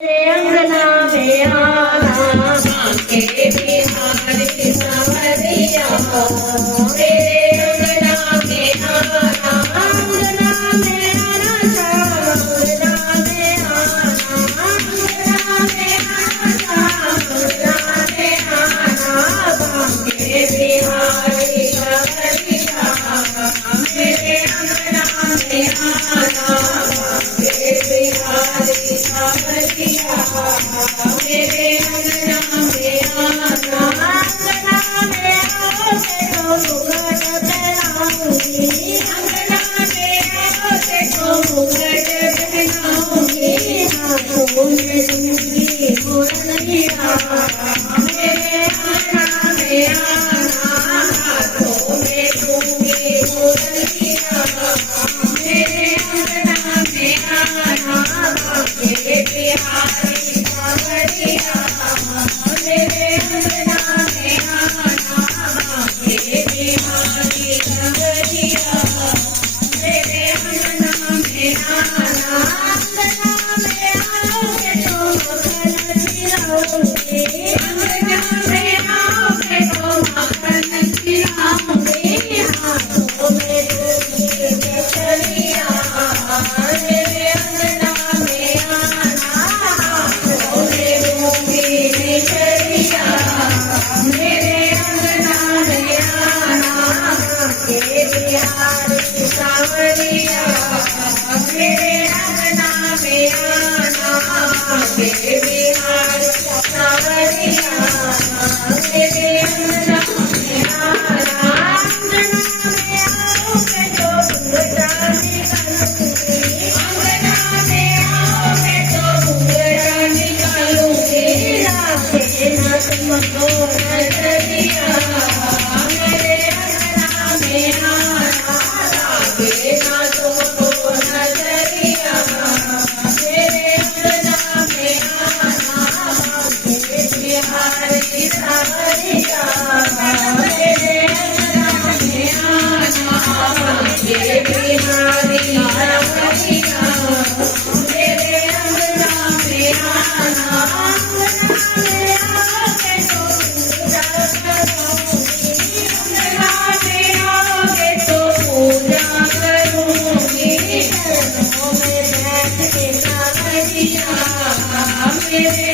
अंगना में आना के बिहारी सावरिया मेरे अंगना में आना अंगना में आना अंगना में आना अंगना में आना अंगना में आना के बिहारी सावरिया मेरे अंगना में आना के बिहारी सावरिया मेरे अंगना में आना अंगना में आओगे तो मुगट पहनाऊंगी अंगना में आओगे तो मुगट पहनाऊंगी हाथों में लूंगी मुरलिया मेरे अंगना में आना हाथों में लूंगी मुरलिया मेरे अंगना में आना के बिहारी सावरिया मेरे अंगना में आना के बिहारी सावरिया मेरे अंगना में आना अंगना में आओगे तो मक्खन खिलाऊंगी अंगना में आओगे तो मक्खन खिलाऊंगी हाथों में लूंगी केसरिया मेरे अंगना में आना हाथों में लूंगी केसरिया मेरे अंगना में आना के बिहारी सावरिया मेरे अंगना में आना के बिहारी सावरिया मेरे अंगना में आना अंगना में आओगे तो घुंघटा निकालूंगी अंगना में आओगे तो घुंघटा निकालूंगी लागे ना तुमको नजरिया मेरे अंगना में आना लागे ना तुमको नजरिया मेरे अंगना में आना के बिहारी सावरिया मेरे अंगना में आना के बिहारी सावरिया मेरे अंगना में आना अंगना में आओगे तो पूजा करूंगी अंगना में आओगे तो पूजा करूंगी चरणों में बैठ के सावरिया मेरे